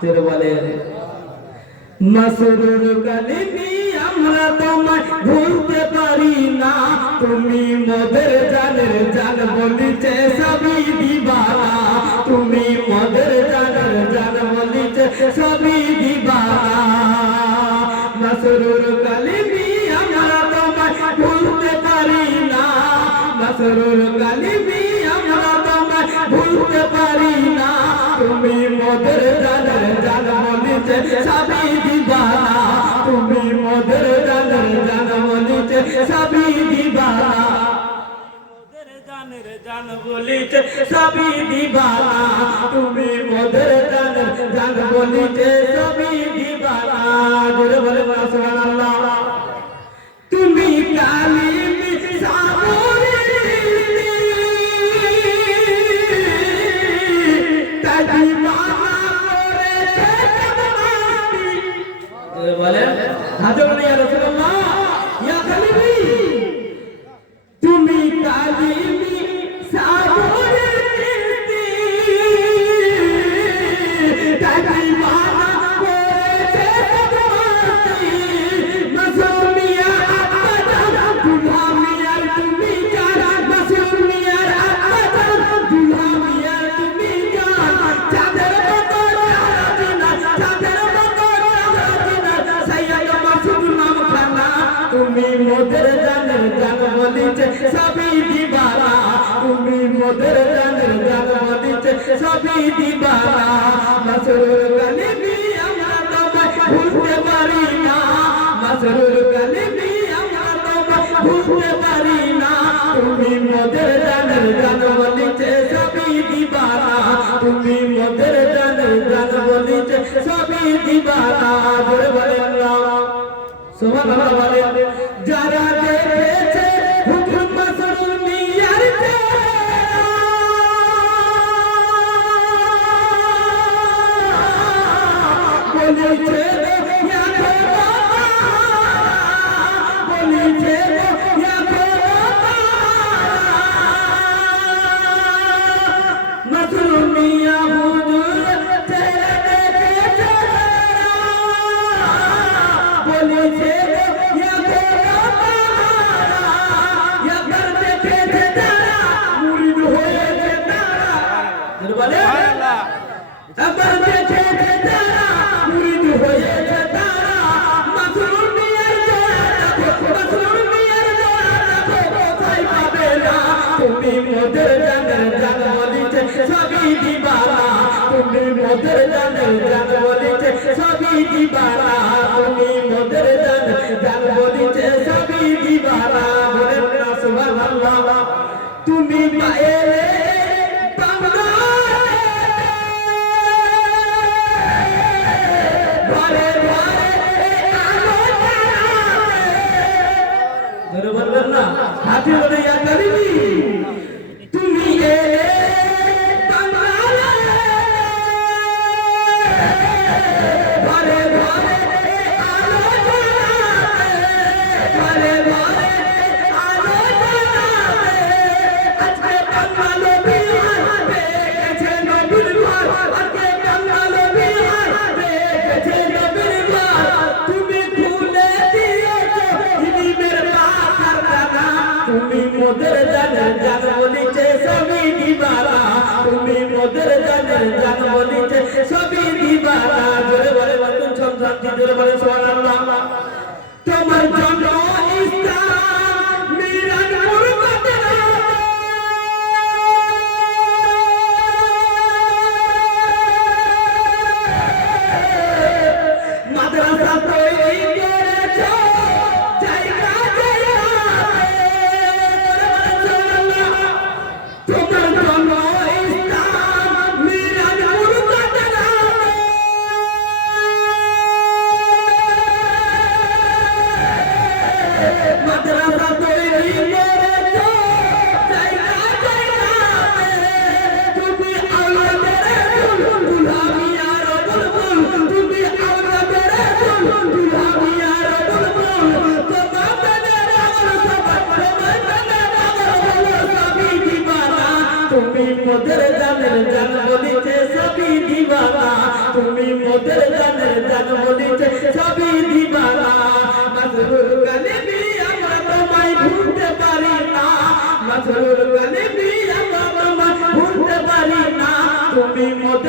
তেরে বলে মাসরুর কালিমি আমরা তোমায় ভুলতে পারি না, তুমি মোদের জানের জান বলিতে সবই দিবানা, তুমি মোদের জানের জান বলিতে সবই দিবানা। মাসরুর কালিমি আমরা তোমায় ভুলতে পারি না, মাসরুর কালিমি আমরা তোমায় ভুলতে পারি না, তুমি মোদের জানের জান বলিতে সবই দিবানা, তুমি মোদের জানের জান বলিতে সবই দিবানা, মোদের জানের জান বলিতে সবই দিবানা, তুমি মোদের জানের জান বলিতে সবই দিবানা। জোরে বলে সুবহানাল্লাহ। তুমি কালিমি সাবরি বলেন হাজর ইয়া রাসূলুল্লাহ ইয়া কালিমি, তুমি কালিমি সাবরে কীর্তি তাই মানা করেছে তোমাকে, মাসুমিয়া আব্বাদা দুলামিয়া তুমি জান, মাসুমিয়া আব্বাদা দুলামিয়া তুমি জান, চাঁদের মতো চাঁদিনা, চাঁদের মতো চাঁদিনা সাইয়্যদ মাসুদ নাম খানা, তুমি মোদের জানের জান বলিতে সবই দিবানা, তুমি মোদের জানের জান বলিতে সবই দিবানা। মাসরুর কালিমি আমরা তোমায় ভুলতে পারি না, মাসরুর কালিমি আমরা তোমায় ভুলতে পারি না, তুমি মোদের জানের জান বলিতে সবই দিবানা, তুমি মোদের জানের জান বলিতে সবই দিবানা। জোরে বলেন আল্লাহ সুবহানাল্লাহ। বলেন যারা দেখেছে হুকুম মাসরুর মিয়ার বলেছে ইয়া খোদা, বলেছে ইয়া খোদা, মাসরুর মিয়া হুজুর ছেড়ে দেখেছে, বলেছে ইয়া খোদা, ইয়া কর দেখেছে তারা মুরিদ হয়েছে তারা। বলে আবার দেখেছে তারা মুরিদ হয়েছে তারা, মাসরুর মিয়ার জোড়া দেখো, মাসরুর মিয়ার জোড়া দেখো কোথায় পাবে না, তুমি মোদের জানের জান বলিতে সবই দিবানা, তুমি মোদের জানের জান বলিতে সবই দিবানা, তুমি মোদের জানের জান বলিতে সবই দিবানা। বলেন না সুবহানাল্লাহ। তুমি পায়েলে বাংলা ঘরে ঘরে আলো জ্বালাবে, জোরে বলবেন না হাতে ধরে ইয়া কালিমি, তুমি এলে বাংলা ঘরে ঘরে আলো জ্বালাবে, ঘরে ঘরে আলো জ্বালাবে, আজকে বাংলা বিহার দেখেছে নবীর ঘর, আজকে বাংলা বিহার দেখেছে নবীর ঘর, তুমি খুলে দিয়েছো ইলমের পাখার দানা, তুমি মোদের জানের জান বলিতে সবই দিবানা, তুমি মোদের জানের জান বলিতে সবই দিবানা। জোরে বলে বলুন সব শান্তি, জোরে বলে সুবহানাল্লাহ। তোমার জন্য ইসলাম মিরানপুর মাদ্রাসা তৈরি করেছো জায়গা তোমার জন্য ইসলাম মিরানপুর তুমি মোদের জানের জান বলিতে সবই দিবানা মাসরুর গালিবি আমরা তোমায় ভুলতে পারি না মাসরুর গালিবি আমরা তোমায় ভুলতে পারি না তুমি মোদের